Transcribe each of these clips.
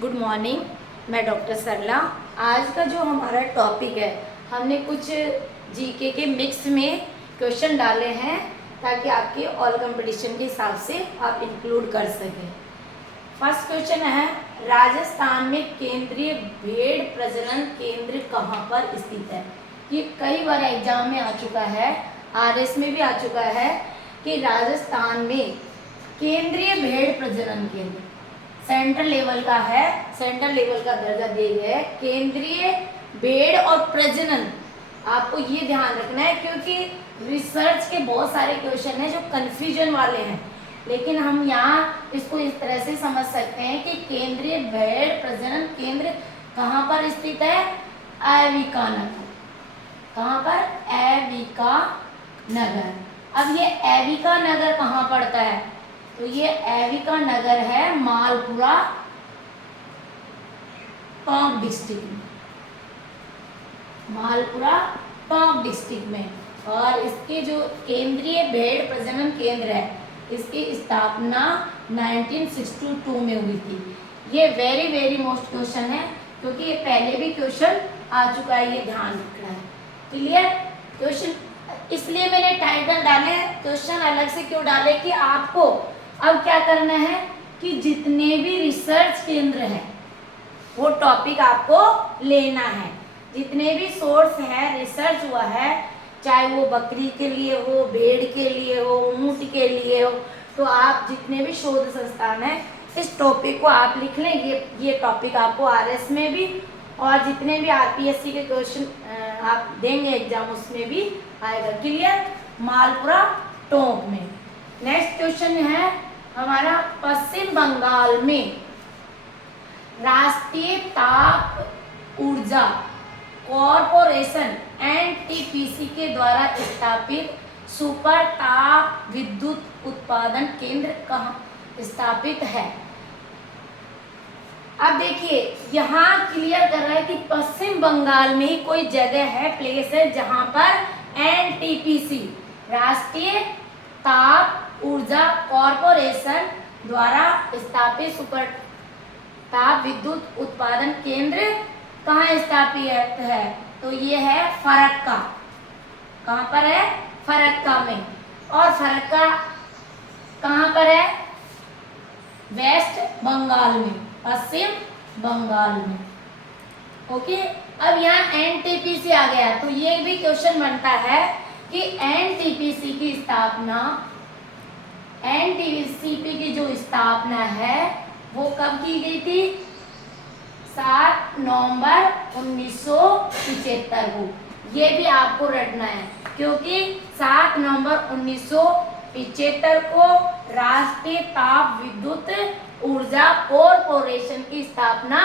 Good morning. मैं doctor सरला। आज का जो हमारा टॉपिक है, हमने कुछ जीके के मिक्स में क्वेश्चन डाले हैं ताकि आपके ऑल कंपटीशन के हिसाब से आप इंक्लूड कर सकें। फर्स्ट क्वेश्चन है, राजस्थान में केंद्रीय भेड़ प्रजनन केंद्र कहाँ पर स्थित है। ये कई बार एग्जाम में आ चुका है, आरएस में भी आ चुका है कि राजस्थान में केंद्रीय भेड़ प्रजनन केंद्र सेंट्रल लेवल का है, सेंट्रल लेवल का दर्जा दिया गया है। केंद्रीय भेड़ और प्रजनन, आपको ये ध्यान रखना है क्योंकि रिसर्च के बहुत सारे क्वेश्चन हैं जो कंफ्यूजन वाले हैं, लेकिन हम यहाँ इसको इस तरह से समझ सकते हैं कि केंद्रीय भेड़ प्रजनन केंद्र कहाँ पर स्थित है। अविका नगर। कहाँ पर? अविका नगर। अब ये अविका नगर कहाँ पड़ता है? तो ये अविका नगर है मालपुरा टोंक डिस्ट्रिक्ट में, मालपुरा टोंक डिस्ट्रिक्ट में। और इसके जो केंद्रीय भेड़ प्रजनन केंद्र है, इसकी स्थापना 1962 में हुई थी। ये वेरी वेरी मोस्ट क्वेश्चन है क्योंकि ये पहले भी क्वेश्चन आ चुका है, ये ध्यान रखना है। क्लियर? क्वेश्चन इसलिए मैंने टाइटल डाले, क्वेश्चन अलग से क्यों डाले कि आपको अब क्या करना है कि जितने भी रिसर्च केंद्र हैं वो टॉपिक आपको लेना है। जितने भी सोर्स है, रिसर्च हुआ है, चाहे वो बकरी के लिए हो, भेड़ के लिए हो, ऊंट के लिए हो, तो आप जितने भी शोध संस्थान है इस टॉपिक को आप लिख लें। ये टॉपिक आपको आरएस में भी और जितने भी आरपीएससी के क्वेश्चन आप देंगे एग्जाम उसमें भी आएगा। क्लियर? मालपुरा टोंक में। नेक्स्ट क्वेश्चन है हमारा, पश्चिम बंगाल में राष्ट्रीय ताप ऊर्जा कॉरपोरेशन एनटीपीसी के द्वारा स्थापित सुपर ताप विद्युत उत्पादन केंद्र कहाँ स्थापित है। अब देखिए यहाँ क्लियर कर रहा है कि पश्चिम बंगाल में ही कोई जगह है, प्लेस है जहां पर एनटीपीसी राष्ट्रीय ताप ऊर्जा कॉरपोरेशन द्वारा स्थापित सुपर ताप विद्युत उत्पादन केंद्र कहाँ स्थापित है। तो ये है फरक्का। कहाँ पर है? फरक्का में। और फरक्का कहाँ पर है? वेस्ट बंगाल में, पश्चिम बंगाल में। ओके, अब यहाँ एनटीपीसी आ गया तो ये भी क्वेश्चन बनता है कि एनटीपीसी की स्थापना, एनटीपीसी की जो स्थापना है वो कब की गई थी? 7 नवंबर 1975 को। ये भी आपको रटना है क्योंकि 7 नवंबर 1975 को राष्ट्रीय ताप विद्युत ऊर्जा कॉरपोरेशन की स्थापना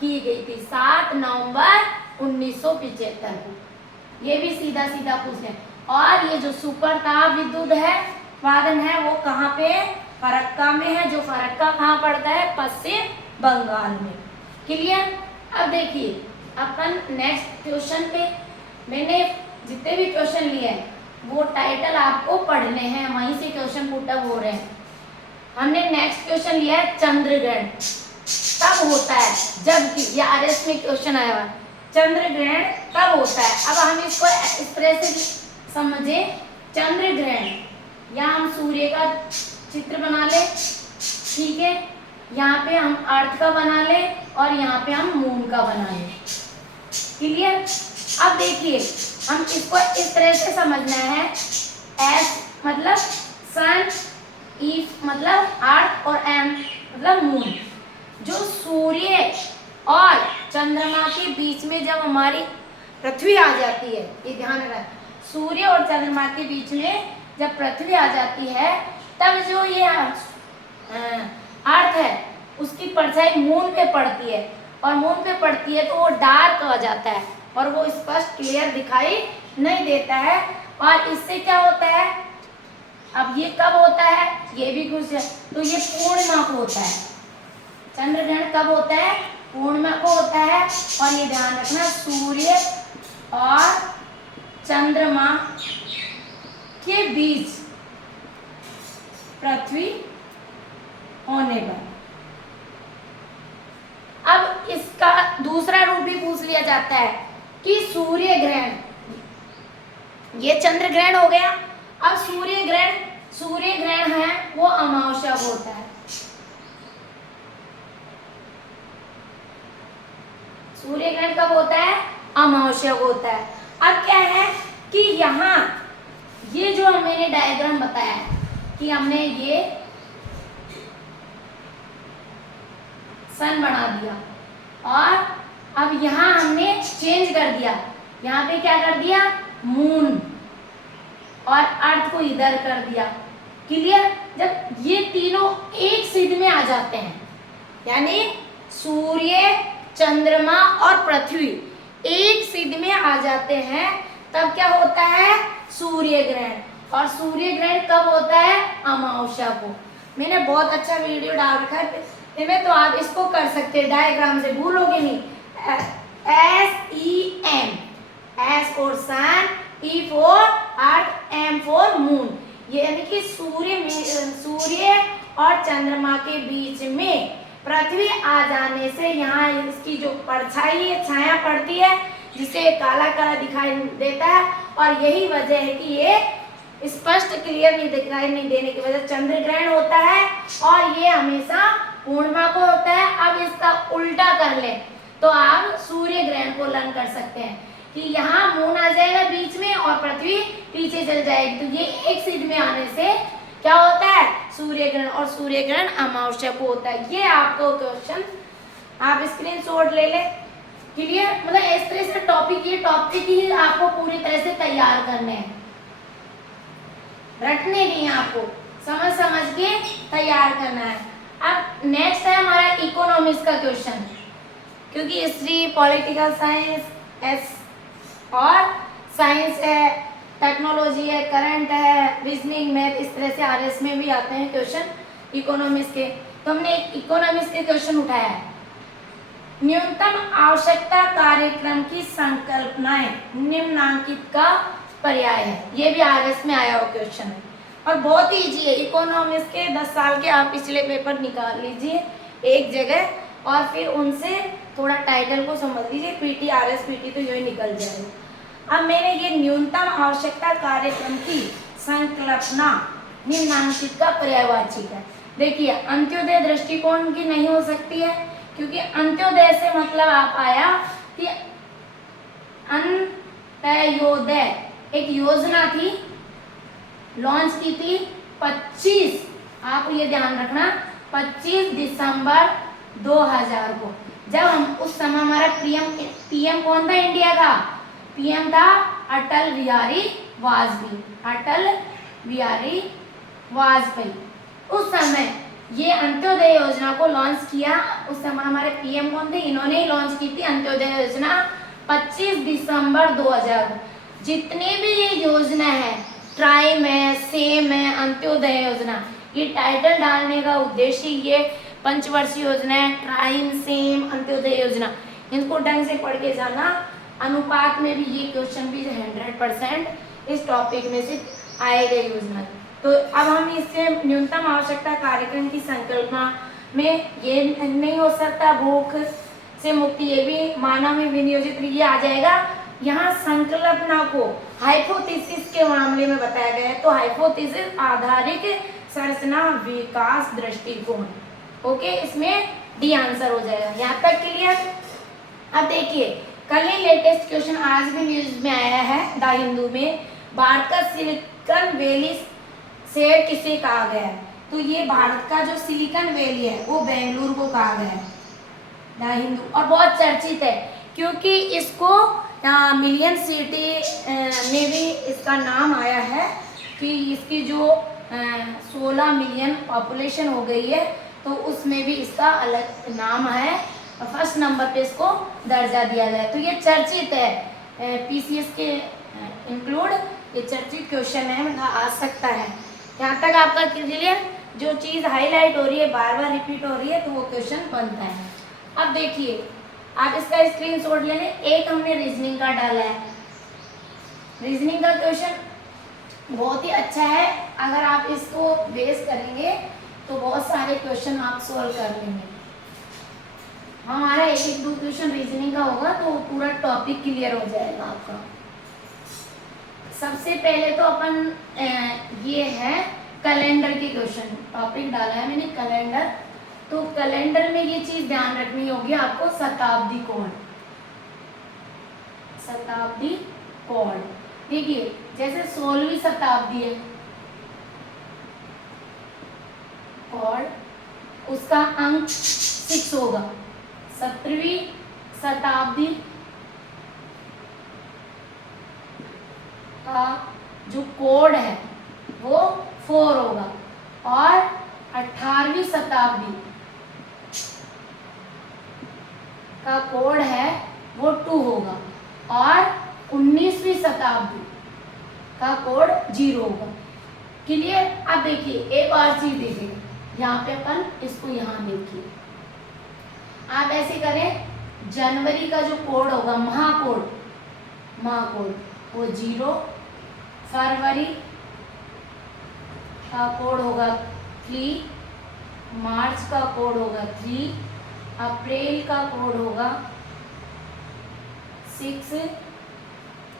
की गई थी। 7 नवंबर 1975 को। ये भी सीधा सीधा पूछे। और ये जो सुपर ताप विद्युत है उत्पादन है वो कहाँ पे? फरक्का में है, जो फरक्का कहाँ पड़ता है? पश्चिम बंगाल में। क्लियर? अब देखिए अपन नेक्स्ट क्वेश्चन पे, मैंने जितने भी क्वेश्चन लिए हैं वो टाइटल आपको पढ़ने हैं, वहीं से क्वेश्चन पुट अप हो रहे हैं। हमने नेक्स्ट क्वेश्चन लिया है, चंद्रग्रहण कब होता है? जब ये आरएस में क्वेश्चन आया हुआ, चंद्रग्रहण कब होता है। अब हम इसको इस तरह से समझे, चंद्रग्रहण या हम सूर्य का चित्र बना ले, ठीक है, यहाँ पे हम अर्थ का बना ले और यहाँ पे हम मून का बना ले। क्लियर? अब देखिए हम इसको इस तरह से समझना है, एस मतलब सन, ई मतलब अर्थ और एम मतलब मून। जो सूर्य और चंद्रमा के बीच में जब हमारी पृथ्वी आ जाती है, ये ध्यान रखना, सूर्य और चंद्रमा के बीच में जब पृथ्वी आ जाती है तब जो ये अर्थ है उसकी परछाई मून पे पड़ती है, और मून पे पड़ती है तो वो डार्क हो जाता है और वो स्पष्ट क्लियर दिखाई नहीं देता है। और इससे क्या होता है, अब ये कब होता है ये भी कुछ है, तो ये पूर्णिमा को होता है। चंद्रग्रहण कब होता है? पूर्णिमा को होता है। और ये ध्यान रखना, सूर्य और चंद्रमा के बीच पृथ्वी होने पर। अब इसका दूसरा रूप भी पूछ लिया जाता है कि सूर्य ग्रहण, ये चंद्र ग्रहण हो गया। अब सूर्य ग्रहण है वो अमावस्या को होता है। सूर्य ग्रहण कब होता है? अमावस्या को होता है। अब क्या है कि यहाँ ये जो मैंने डायग्राम बताया है कि हमने ये सन बना दिया और अब यहाँ हमने चेंज कर दिया, यहाँ पे क्या कर दिया? मून, और अर्थ को इधर कर दिया। क्लियर? जब ये तीनों एक सिद्ध में आ जाते हैं, यानी सूर्य, चंद्रमा और पृथ्वी एक सिद्ध में आ जाते हैं, तब क्या होता है? सूर्य ग्रहण। और सूर्य ग्रहण कब होता है? अमावस्या को। मैंने बहुत अच्छा वीडियो डाल रखा है इसमें, तो आप इसको कर सकते हैं, डायग्राम से भूलोगे नहीं। SEM, S for sun, E for earth, M for moon. ये यानी कि सूर्य और चंद्रमा के बीच में पृथ्वी आ जाने से यहाँ इसकी जो परछाई है, छाया पड़ती है, जिसे काला काला दिखाई देता है, और यही वजह है कि ये स्पष्ट क्लियर नहीं दिखाई नहीं देने की वजह चंद्र ग्रहण होता है, और ये हमेशा पूर्णिमा को होता है। अब इसका उल्टा कर ले तो आप सूर्य ग्रहण को लर्न कर सकते हैं कि यहाँ मून आ जाएगा बीच में और पृथ्वी पीछे चल जाएगी, तो ये एक सिद्ध में आने से क्या होता है? सूर्य ग्रहण। और सूर्य ग्रहण अमावस्या को होता है। ये आपको क्वेश्चन आप स्क्रीनशॉट ले ले। क्लियर? मतलब इस तरह से टॉपिक, ये टॉपिक ही आपको पूरी तरह से तैयार करने हैं, रटने नहीं है, आपको समझ समझ के तैयार करना है। अब नेक्स्ट है हमारा इकोनॉमिक्स का क्वेश्चन, क्योंकि हिस्ट्री, पॉलिटिकल साइंस, एस और साइंस है, टेक्नोलॉजी है, करंट है, रीजनिंग, मैथ, इस तरह से आरएस में भी आते हैं क्वेश्चन इकोनॉमिक्स के। तो हमने इकोनॉमिक्स के क्वेश्चन उठाया है। न्यूनतम आवश्यकता कार्यक्रम की संकल्पनाएं निम्नांकित का पर्याय है। ये भी आरएस में आया हुआ क्वेश्चन है और बहुत ही इजी है। इकोनॉमिक्स के 10 साल के आप पिछले पेपर निकाल लीजिए एक जगह और फिर उनसे थोड़ा टाइटल को समझ लीजिए, पीटी, आरएस, पीटी तो यही निकल जाएगा। अब मैंने ये न्यूनतम आवश्यकता कार्यक्रम की संकल्पना निम्नांकित का पर्यायवाची है। देखिए, अंत्योदय दृष्टिकोण की नहीं हो सकती है, क्योंकि अंत्योदय से मतलब आप आया कि अंत्योदय एक योजना थी, लॉन्च की थी 25, आप ये ध्यान रखना, 25 दिसंबर 2000 को। जब हम उस समय हमारा पीएम कौन था इंडिया का? पीएम था अटल बिहारी वाजपेयी, अटल बिहारी वाजपेयी। उस समय ये अंत्योदय योजना को लॉन्च किया। उस समय हमारे पीएम कौन थे? इन्होंने ही लॉन्च की थी अंत्योदय योजना 25 दिसंबर 2000 को। जितने भी ये योजना है, ट्राइम है, सेम है, अंत्योदय योजना, ये टाइटल डालने का उद्देश्य ये पंचवर्षीय योजना है, ट्राइम, सेम, अंत्योदय योजना, इनको ढंग से पढ़ के जाना। अनुपात में भी ये क्वेश्चन भी 100% इस टॉपिक में से आएगा योजना। तो अब हम इससे न्यूनतम आवश्यकता कार्यक्रम की संकल्पना में ये नहीं हो सकता, भूख से मुक्ति, ये भी मानव में विनियोजित, ये आ जाएगा। यहाँ संकल्पना को हाइपोथेसिस के मामले में बताया गया है, तो हाइपोथेसिस आधारित संरचना विकास दृष्टिकोण। ओके, इसमें डी आंसर हो जाएगा। यहाँ तक क्लियर? अब देखिए, कल ही लेटेस्ट क्वेश्चन आज भी न्यूज में आया है द हिंदू में, भारत का सिलिकॉन वैली शहर किसे कहा गया है? तो ये भारत का जो सिलिकॉन वैली है वो बेंगलुरु को कहा गया है, द हिंदू। और बहुत चर्चित है क्योंकि इसको मिलियन सिटी में भी इसका नाम आया है कि इसकी जो 16 मिलियन पॉपुलेशन हो गई है, तो उसमें भी इसका अलग नाम है, फर्स्ट नंबर पे इसको दर्जा दिया गया है। तो ये चर्चित है, पीसीएस के इंक्लूड ये चर्चित क्वेश्चन है, मतलब आ सकता है। यहाँ तक आपका क्लियर? जो चीज़ हाईलाइट हो रही है, बार बार रिपीट हो रही है, तो वो क्वेश्चन बनता है। अब देखिए, आप इसका स्क्रीनशॉट ले लें। एक हमने रीजनिंग का डाला है, रीजनिंग का क्वेश्चन बहुत ही अच्छा है। अगर आप इसको बेस करेंगे तो बहुत सारे क्वेश्चन आप सोल्व कर लेंगे। हमारा एक एक दो क्वेश्चन रीजनिंग का होगा तो पूरा टॉपिक क्लियर हो जाएगा आपका। सबसे पहले तो अपन ये है कैलेंडर के क्वेश्चन, टॉपिक डाला है मैंने कैलेंडर। तो कैलेंडर में ये चीज ध्यान रखनी होगी आपको, शताब्दी कोड। शताब्दी कोड देखिए, जैसे 16वीं शताब्दी है कोड, उसका अंक 6 होगा। 17वीं शताब्दी का जो कोड है वो 4 होगा, और 18वीं शताब्दी का कोड है वो 2 होगा, और 19वीं शताब्दी का कोड 0 होगा। क्लियर? अब देखिए एक और चीज देखिए, यहाँ पे अपन इसको यहाँ देखिए, आप ऐसे करें, जनवरी का जो कोड होगा महाकोड वो 0, फरवरी का कोड होगा 3, मार्च का कोड होगा 3, अप्रैल का कोड होगा 6,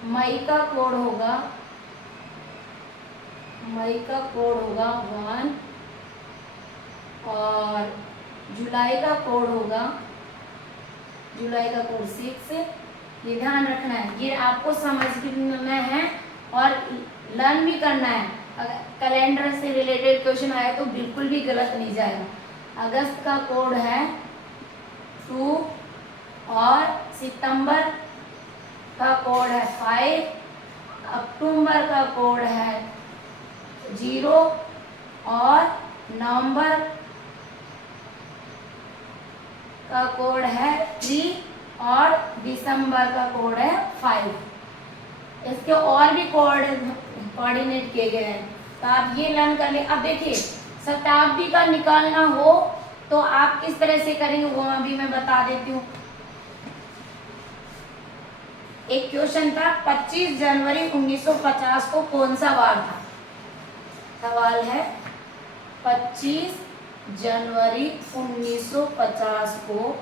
मई का कोड होगा 1, और जुलाई का कोड होगा 6। ये ध्यान रखना है, ये आपको समझना है और लर्न भी करना है। अगर कैलेंडर से रिलेटेड क्वेश्चन आए तो बिल्कुल भी गलत नहीं जाएगा। अगस्त का कोड है 2, और सितंबर का कोड है 5, अक्टूबर का कोड है 0, और नवंबर का कोड है 3, और दिसंबर का कोड है 5। इसके और भी कोऑर्डिनेट किए गए हैं, तो आप ये लर्न कर ले। अब देखिए, शताब्दी का निकालना हो तो आप किस तरह से करेंगे वो अभी मैं बता देती हूँ। एक क्वेश्चन था, 25 जनवरी 1950 को कौन सा वार था? सवाल है 25 जनवरी 1950 को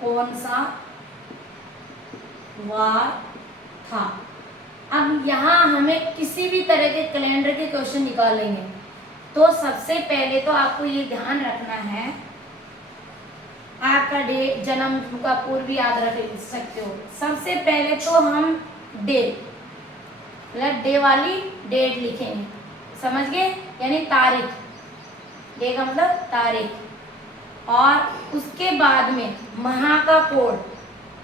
कौन सा वार था? अब यहाँ हमें किसी भी तरह के कैलेंडर के क्वेश्चन निकालेंगे तो सबसे पहले तो आपको ये ध्यान रखना है, आपका डेट, जन्म का पूर्व याद रख सकते हो। सबसे पहले तो हम डे, मतलब डे वाली डेट लिखेंगे, समझ गए? यानी तारीख, डे का मतलब तारीख। और उसके बाद में माह का कोड,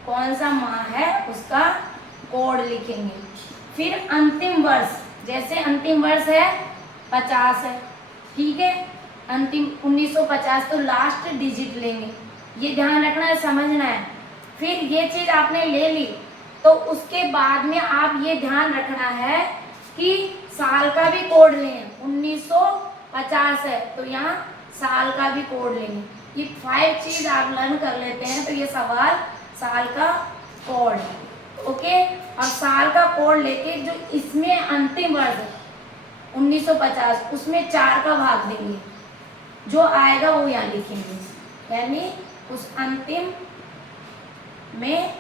कौन सा माह है उसका कोड लिखेंगे। फिर अंतिम वर्ष, जैसे अंतिम वर्ष है 50 है, ठीक है, अंतिम 1950 तो लास्ट डिजिट लेंगे, ये ध्यान रखना है, समझना है। फिर ये चीज आपने ले ली तो उसके बाद में आप ये ध्यान रखना है कि साल का भी कोड लें। 1950 है तो यहाँ साल का भी कोड लेंगे। ये 5 चीज आप लर्न कर लेते हैं तो ये सवाल साल का कोड, ओके। और साल का कोड लेके जो इसमें अंतिम वर्ष 1950 उसमें 4 का भाग देंगे, जो आएगा वो यहाँ लिखेंगे, यानी उस अंतिम में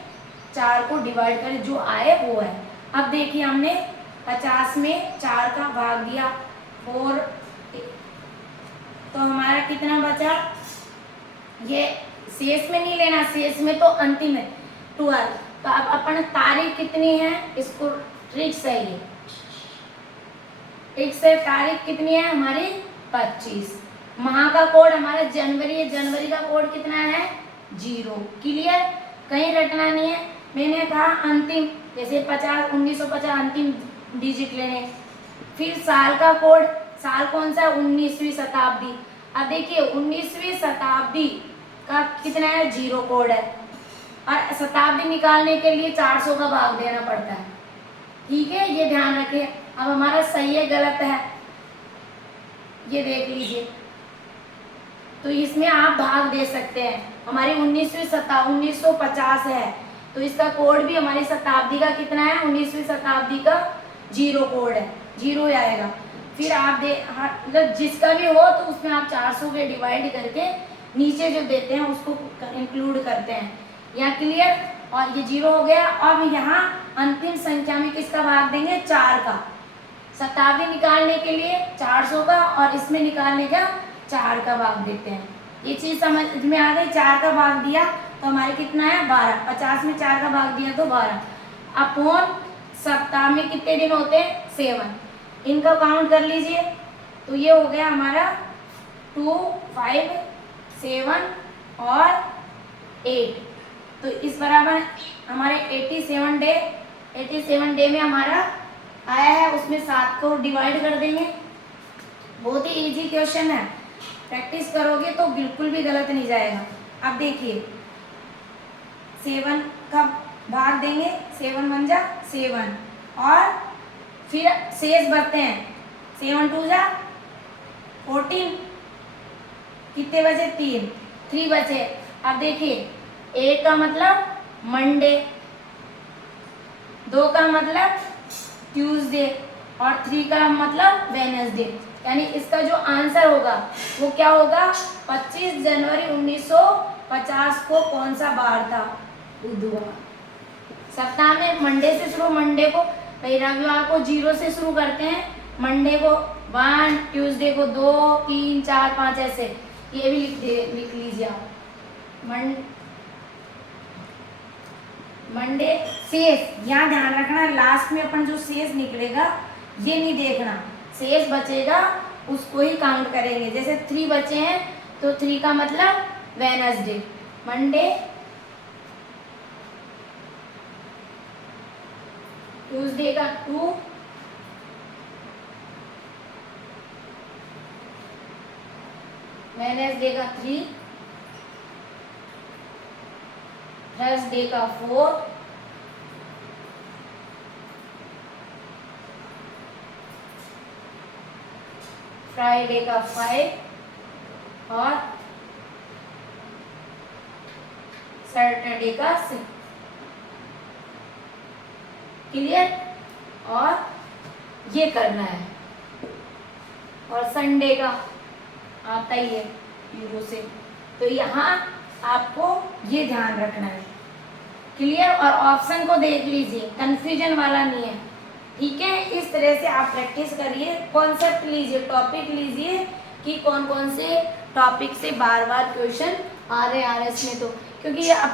4 को डिवाइड करें, जो आए वो है। अब देखिए हमने 50 में 4 का भाग दिया 4, तो हमारा कितना बचा? ये शेष में नहीं लेना, शेष में तो अंतिम है 12। तो अब अपन तारीख कितनी है इसको ट्रिक से ही, ट्रिक से तारीख कितनी है हमारी 25। माह का कोड हमारा जनवरी है, जनवरी का कोड कितना है 0। क्लियर? कहीं रटना नहीं है। मैंने कहा अंतिम, जैसे 1950 अंतिम डिजिट लेने। फिर साल का कोड, साल कौन सा? 19वीं शताब्दी। अब देखिए 19वीं शताब्दी का कितना है 0 कोड है, और शताब्दी निकालने के लिए 400 का भाग देना पड़ता है, ठीक है, ये ध्यान रखिए। अब हमारा सही है गलत है ये देख लीजिए, तो इसमें आप भाग दे सकते हैं। हमारी 1950 है तो इसका कोड भी हमारी शताब्दी का कितना है? 19वीं शताब्दी का 0 कोड है, 0 आएगा। फिर आप मतलब जिसका भी हो तो उसमें आप 400 के डिवाइड करके नीचे जो देते हैं उसको इंक्लूड करते हैं। यहाँ क्लियर। और ये 0 हो गया। अब यहाँ अंतिम संख्या में किसका भाग देंगे? 4 का। शताब्दी निकालने के लिए 400 का और इसमें निकालने का 4 का भाग देते हैं। ये चीज समझ में आ गई। 4 का भाग दिया तो हमारे कितना है? 12। 50 में 4 का भाग दिया तो 12 अपॉन सप्ताह में कितने दिन होते हैं? 7। इनका काउंट कर लीजिए तो ये हो गया हमारा 2, 5, 7 और 8। तो इस बराबर हमारे 87 डे में हमारा आया है, उसमें 7 को डिवाइड कर देंगे। बहुत ही इजी क्वेश्चन है, प्रैक्टिस करोगे तो बिल्कुल भी गलत नहीं जाएगा। अब देखिए 7 का भाग देंगे, 7 बन जा 7 और फिर शेष बचते हैं 7 2 जा 14, कितने बचे? 3 बचे। अब देखिए 1 का मतलब मंडे, 2 का मतलब ट्यूसडे और 3 का मतलब वेडनेसडे। यानी इसका जो आंसर होगा वो क्या होगा? 25 जनवरी 1950 को कौन सा बार था? बुधवार। सप्ताह में मंडे से शुरू, मंडे को रविवार को 0 से शुरू करते हैं, मंडे को 1, ट्यूसडे को 2, 3, 4, 5 ऐसे। ये भी लिख लीजिए आप। मंडे शेष, यहाँ ध्यान रखना लास्ट में अपन जो शेष निकलेगा ये नहीं देखना, शेष बचेगा उसको ही काउंट करेंगे। जैसे 3 बचे हैं तो 3 का मतलब वेडनेसडे, मंडे, ट्यूसडे का 2, वेडनेसडे का 3, थर्सडे का 4, फ्राइडे का 5 और सैटरडे का 6। क्लियर। और ये करना है और संडे का आता ही है यूरो से, तो यहाँ आपको ये ध्यान रखना है। क्लियर। और ऑप्शन को देख लीजिए, कंफ्यूजन वाला नहीं है, ठीक है। इस तरह से आप प्रैक्टिस करिए, कॉन्सेप्ट लीजिए, टॉपिक लीजिए कि कौन कौन से टॉपिक से बार बार क्वेश्चन आ रहे हैं RS में। तो क्योंकि अब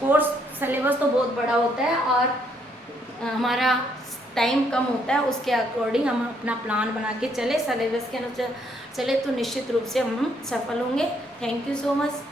कोर्स सिलेबस तो बहुत बड़ा होता है और हमारा टाइम कम होता है, उसके अकॉर्डिंग हम अपना प्लान बना के चले, सिलेबस के अनुसार चले तो निश्चित रूप से हम सफल होंगे। Thank you so much.